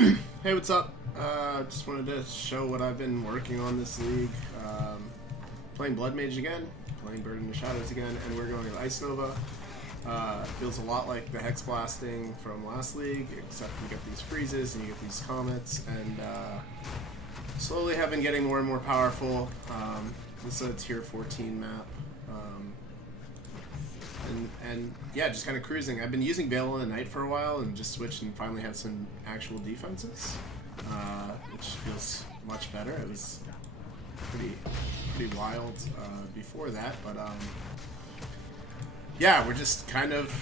Hey, what's up? Just wanted to show what I've been working on this league. Playing Blood Mage again, playing Bird in the Shadows again, and we're going with Ice Nova. Feels a lot like the Hex Blasting from last league, except you get these freezes and you get these Comets, and slowly have been getting more and more powerful. This is a tier 14 map. And yeah, just kind of cruising. I've been using Veil in the Night for a while and just switched and finally have some actual defenses, which feels much better. It was pretty wild before that, but yeah, we're just kind of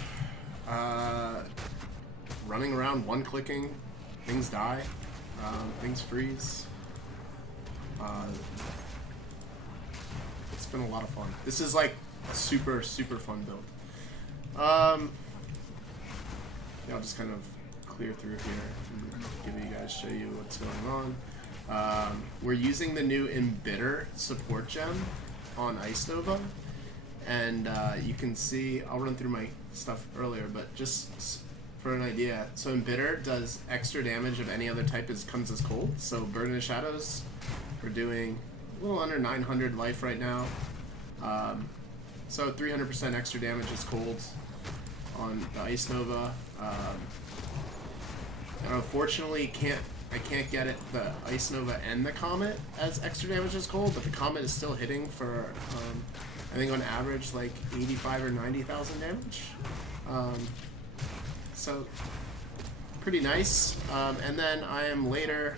running around, one-clicking. Things die, things freeze. It's been a lot of fun. This is like a super fun build. Yeah, I'll just kind of clear through here and show you what's going on. We're using the new Embitter support gem on Ice Nova, and you can see, I'll run through my stuff earlier, but just for an idea, so Embitter does extra damage of any other type comes as cold. So Bird in the Shadows, we're doing a little under 900 life right now. So 300% extra damage is cold on the Ice Nova. And unfortunately, I can't get it the Ice Nova and the Comet as extra damage as cold, but the Comet is still hitting for I think on average like 85 or 90,000 damage. So pretty nice. And then I am later.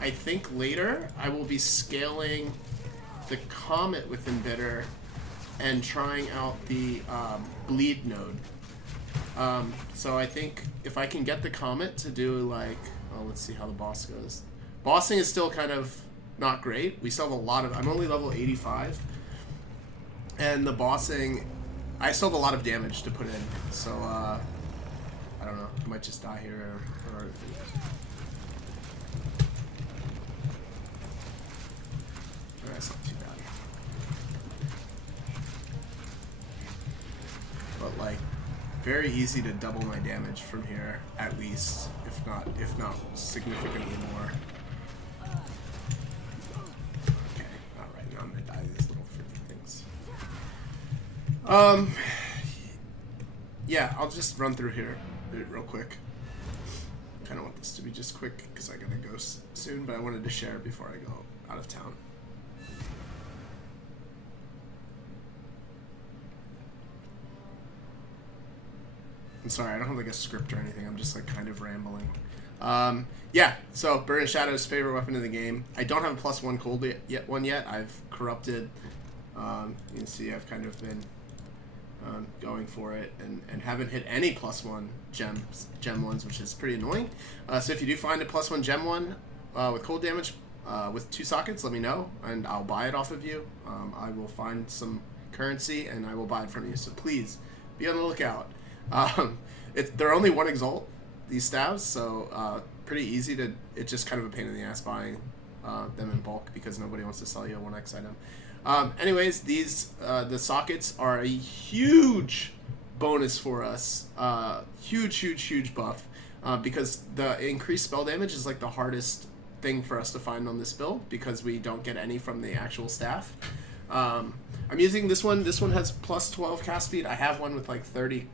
I think later I will be scaling the Comet with Embitter and trying out the bleed node. So I think if I can get the Comet to do like, oh, let's see how the boss goes. Bossing is still kind of not great. We still have a lot of, I'm only level 85. And the bossing, I still have a lot of damage to put in. So, I don't know, I might just die here or that's not too bad. But like, very easy to double my damage from here, at least, if not significantly more. Okay, alright, now I'm gonna die to these little freaking things. Yeah, I'll just run through here real quick. I kind of want this to be just quick because I gotta go soon, but I wanted to share before I go out of town. I'm sorry, I don't have like a script or anything. I'm just like kind of rambling. Yeah, so Bird in Shadows, favorite weapon in the game. I don't have a +1 cold yet. I've corrupted. You can see I've kind of been going for it and haven't hit any +1 gem ones, which is pretty annoying. So if you do find a +1 gem one with cold damage with 2 sockets, let me know and I'll buy it off of you. I will find some currency and I will buy it from you. So please be on the lookout. They're only 1 exalt, these stabs, so pretty easy to. It's just kind of a pain in the ass buying them in bulk because nobody wants to sell you a 1x item. Anyways, these the sockets are a huge bonus for us. Huge buff because the increased spell damage is like the hardest thing for us to find on this build because we don't get any from the actual staff. I'm using this one. This one has +12 cast speed. I have one with like 30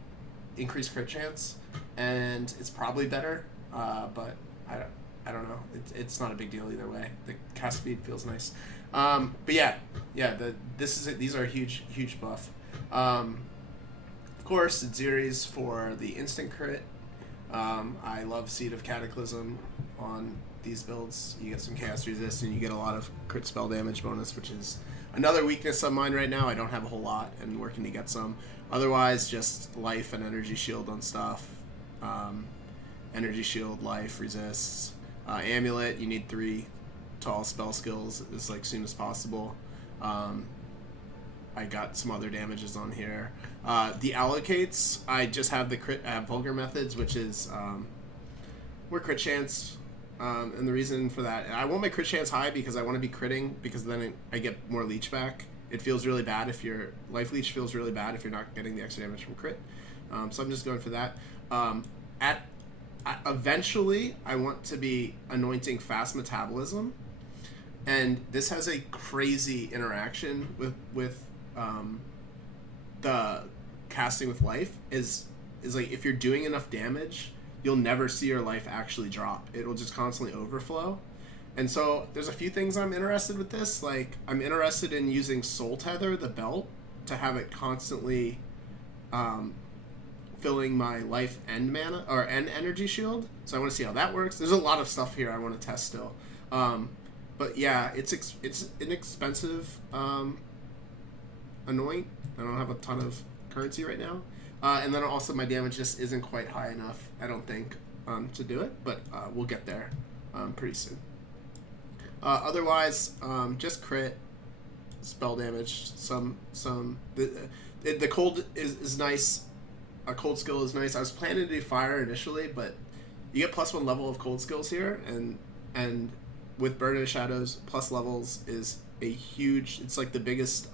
increased crit chance, and it's probably better, but I don't know. It's not a big deal either way. The cast speed feels nice, but yeah. These are a huge buff. Of course, it's Zeri's for the instant crit. I love Seed of Cataclysm on these builds. You get some chaos resist, and you get a lot of crit spell damage bonus, which is another weakness of mine right now. I don't have a whole lot, and working to get some. Otherwise, just life and energy shield on stuff. Energy shield, life, resists. Amulet, you need 3 tall spell skills as like soon as possible. I got some other damages on here. The allocates, I just have the crit. I have Vulgar Methods, which is more crit chance. And the reason for that, I want my crit chance high because I want to be critting because then I get more leech back. It feels really bad if your life leech feels really bad if you're not getting the extra damage from crit. So I'm just going for that. eventually I want to be anointing fast metabolism, and this has a crazy interaction with the casting with life. Is like if you're doing enough damage, you'll never see your life actually drop. It'll just constantly overflow. And so there's a few things I'm interested with this. Like, I'm interested in using Soul Tether, the belt, to have it constantly filling my life and mana or and energy shield. So I want to see how that works. There's a lot of stuff here I want to test still. But yeah, it's inexpensive anoint. I don't have a ton of currency right now. And then also my damage just isn't quite high enough, I don't think, to do it. But we'll get there pretty soon. Otherwise, just crit, spell damage. The cold is nice. A cold skill is nice. I was planning to do fire initially, but you get +1 level of cold skills here, and with Burn in Shadows, plus levels is a huge. It's like the biggest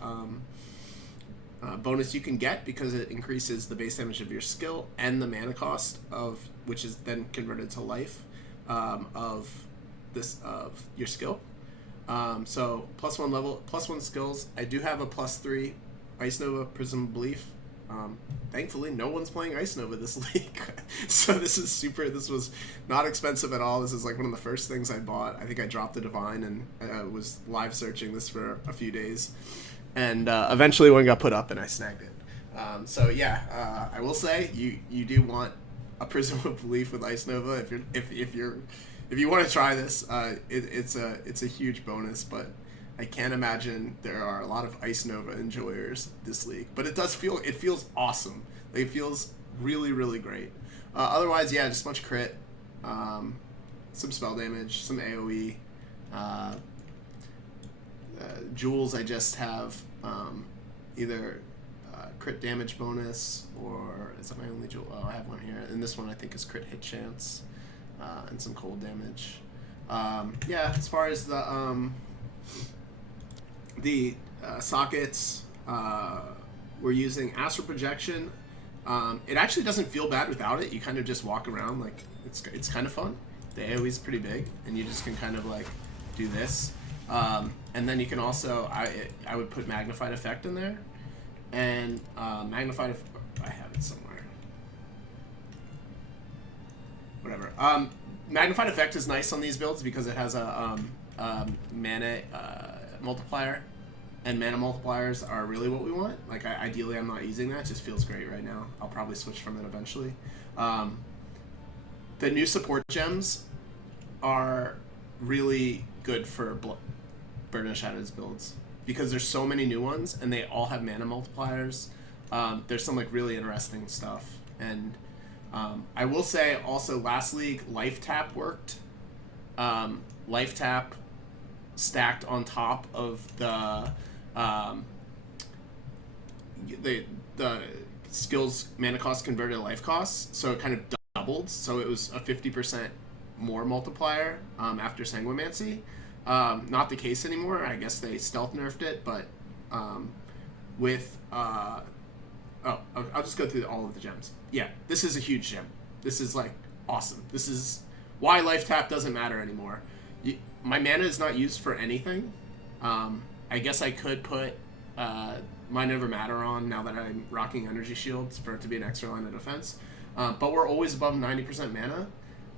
bonus you can get because it increases the base damage of your skill and the mana cost of which is then converted to life of your skill. So +1 level, +1 skills. I do have a +3 Ice Nova Prism Belief. Thankfully, no one's playing Ice Nova this league, so this is super. This was not expensive at all. This is like one of the first things I bought. I think I dropped the Divine and was live searching this for a few days, and eventually one got put up and I snagged it. So yeah, I will say you do want a Prism of Belief with Ice Nova if you want to try this. It's a huge bonus, but I can't imagine there are a lot of Ice Nova enjoyers this league. But it feels awesome. Like, it feels really, really great. Otherwise, yeah, just a bunch of crit, some spell damage, some AoE. Jewels, I just have either crit damage bonus, or is that my only jewel? Oh, I have one here. And this one I think is crit hit chance, and some cold damage. Yeah, as far as the sockets, we're using Astral Projection. It actually doesn't feel bad without it. You kind of just walk around, like, it's kind of fun. The AoE is pretty big, and you just can kind of like do this. And then you can also, I would put Magnified Effect in there, and Magnified, I have it somewhere. Whatever. Magnified Effect is nice on these builds because it has a mana multiplier, and mana multipliers are really what we want. Like, ideally I'm not using that. It just feels great right now. I'll probably switch from it eventually. The new support gems are really good for Burn in Shadows builds because there's so many new ones and they all have mana multipliers. There's some like really interesting stuff, and I will say also last league Life Tap worked. Life Tap stacked on top of the skills mana cost converted to life costs, so it kind of doubled. So it was a 50% more multiplier after Sanguimancy. Not the case anymore. I guess they stealth nerfed it, but with I'll just go through all of the gems. Yeah, this is a huge gem. This is like awesome. This is why Life Tap doesn't matter anymore. My mana is not used for anything. I guess I could put Mind Never Matter on now that I'm rocking Energy Shields for it to be an extra line of defense. But we're always above 90% mana,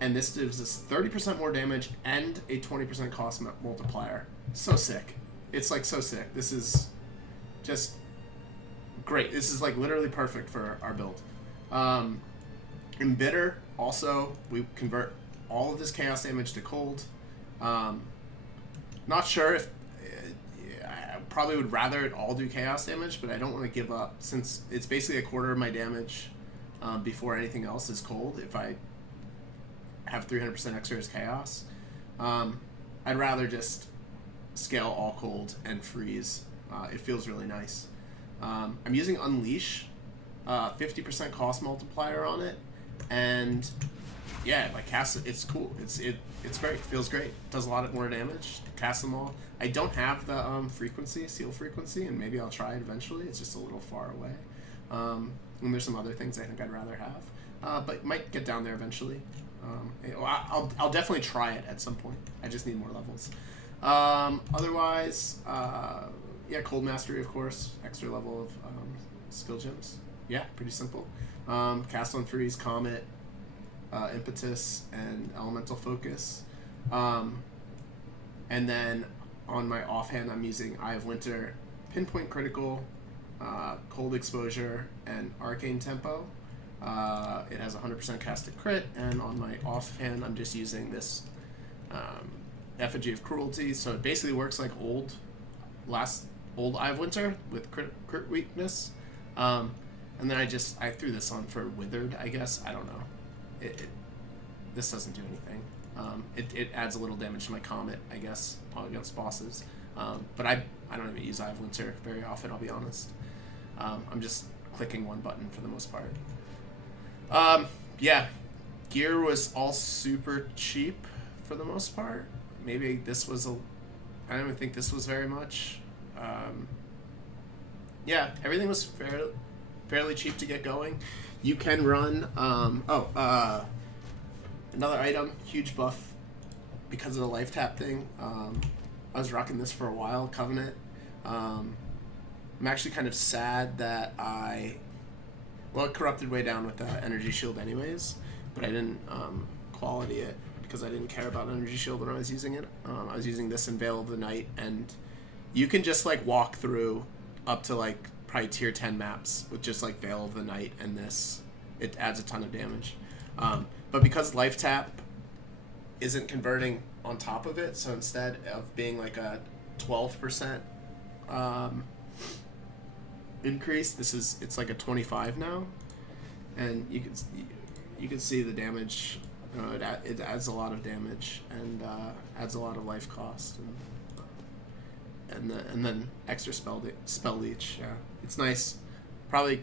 and this gives us 30% more damage and a 20% cost multiplier. So sick. It's like so sick. This is just great. This is like literally perfect for our build. Embitter, also, we convert all of this chaos damage to cold. Not sure if I probably would rather it all do chaos damage, but I don't want to give up since it's basically a quarter of my damage before anything else is cold. If I have 300% extra as chaos, I'd rather just scale all cold and freeze. It feels really nice. I'm using Unleash, 50% cost multiplier on it, and yeah, like cast it. It's cool. It's great. It feels great. It does a lot more damage. Cast them all. I don't have the seal frequency, and maybe I'll try it eventually. It's just a little far away. And there's some other things I think I'd rather have, but might get down there eventually. I'll definitely try it at some point. I just need more levels. Otherwise, yeah, Cold Mastery, of course. Extra level of skill gems. Yeah, pretty simple. Cast on Freeze, Comet, Impetus, and Elemental Focus. And then on my offhand, I'm using Eye of Winter, Pinpoint Critical, Cold Exposure, and Arcane Tempo. It has 100% casted crit, and on my offhand, I'm just using this Effigy of Cruelty. So it basically works like old Eye of Winter with crit weakness. And then I threw this on for Withered, I guess. I don't know. This doesn't do anything. It adds a little damage to my Comet, I guess, against bosses. But I don't even use Eye of Winter very often, I'll be honest. I'm just clicking one button for the most part. Yeah, gear was all super cheap for the most part. Maybe this was I don't even think this was very much. Yeah, everything was fairly cheap to get going. You can run, another item, huge buff because of the life tap thing. I was rocking this for a while, Covenant. I'm actually kind of sad that it corrupted way down with the energy shield anyways, but I didn't quality it because I didn't care about energy shield when I was using it. I was using this in Veil of the Night, and you can just like walk through up to like probably tier 10 maps with just like Veil of the Night and this. It adds a ton of damage. But because life tap isn't converting on top of it, so instead of being like a 12% increase, it's like a 25 now, and you can see the damage. It adds a lot of damage and adds a lot of life cost, and then extra spell leech. Yeah, it's nice. Probably.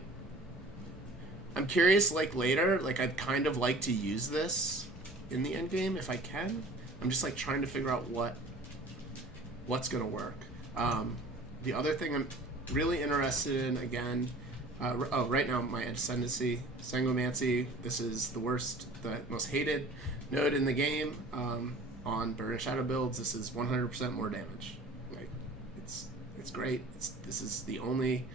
I'm curious, like later, like I'd kind of like to use this in the end game if I can. I'm just like trying to figure out what's gonna work. The other thing I'm really interested in, again, right now my Ascendancy, Sanguimancy. This is the most hated node in the game. On Burn and Shadow builds, this is 100% more damage. Like, it's great. This is the only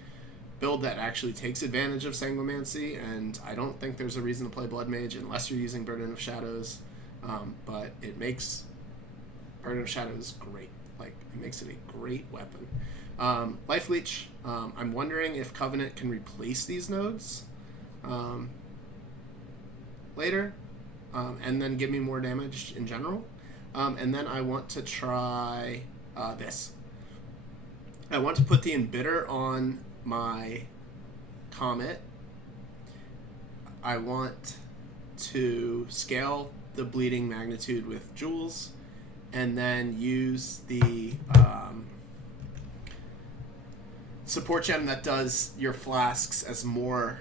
build that actually takes advantage of Sanguimancy, and I don't think there's a reason to play Blood Mage unless you're using Burden of Shadows. But it makes Burden of Shadows great. Like, it makes it a great weapon. Life Leech, I'm wondering if Covenant can replace these nodes later, and then give me more damage in general. And then I want to try this. I want to put the Embitter on my Comet. I want to scale the bleeding magnitude with Jewels, and then use the support gem that does your flasks as more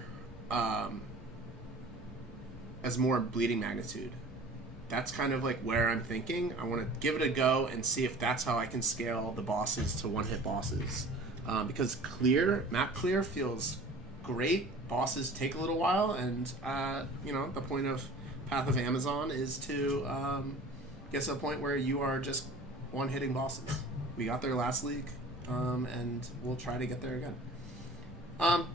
bleeding magnitude. That's kind of like where I'm thinking. I want to give it a go and see if that's how I can scale the bosses to one-hit bosses. Because map clear feels great. Bosses take a little while, and the point of Path of Amazon is to get to a point where you are just one-hitting bosses. We got there last league, and we'll try to get there again.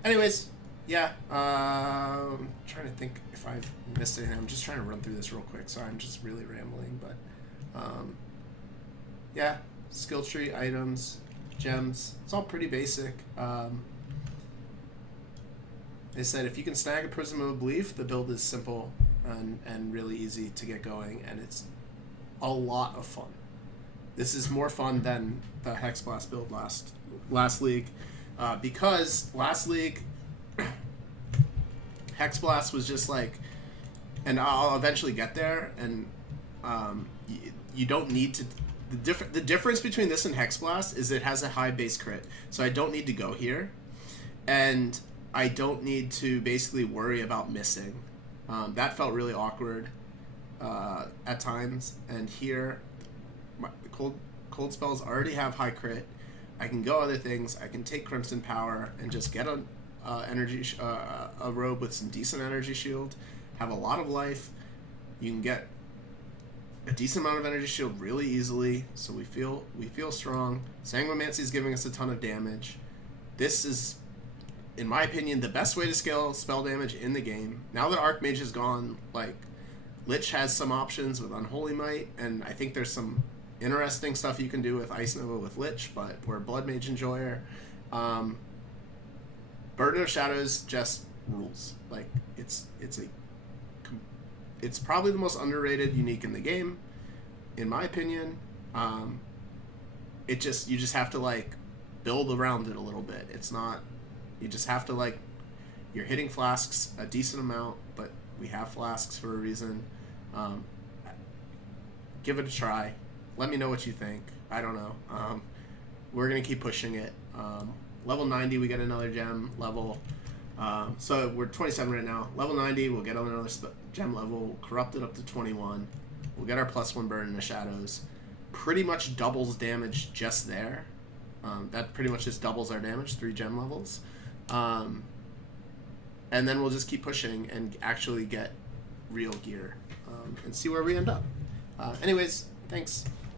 Anyways, yeah. I'm trying to think if I've missed anything. I'm just trying to run through this real quick. Sorry, I'm just really rambling, but yeah. Skill tree, items, gems. It's all pretty basic. They said if you can snag a Prism of Belief, the build is simple and really easy to get going, and it's a lot of fun. This is more fun than the Hex Blast build last league, because last league Hex Blast was just like, and I'll eventually get there, and you don't need to. The difference between this and Hex Blast is it has a high base crit, so I don't need to go here, and I don't need to basically worry about missing. That felt really awkward at times, and here, the cold spells already have high crit. I can go other things. I can take Crimson Power and just get a robe with some decent energy shield, have a lot of life, You can get a decent amount of energy shield really easily, so we feel strong. Sanguimancy is giving us a ton of damage. This is, in my opinion, the best way to scale spell damage in the game. Now that Archmage is gone, like, Lich has some options with Unholy Might, and I think there's some interesting stuff you can do with Ice Nova with Lich, but we're a Blood Mage enjoyer. Burden of Shadows just rules. Like, it's probably the most underrated unique in the game, in my opinion. You just have to, like, build around it a little bit. It's not, you just have to, like, you're hitting flasks a decent amount, but we have flasks for a reason. Give it a try. Let me know what you think. I don't know. We're going to keep pushing it. Level 90, we get another gem level. So we're 27 right now. Level 90, we'll get another gem level. We'll corrupt it up to 21. We'll get our +1 Burden of Shadows. Pretty much doubles damage just there. That pretty much just doubles our damage, 3 gem levels. And then we'll just keep pushing and actually get real gear and see where we end up. Anyways, thanks.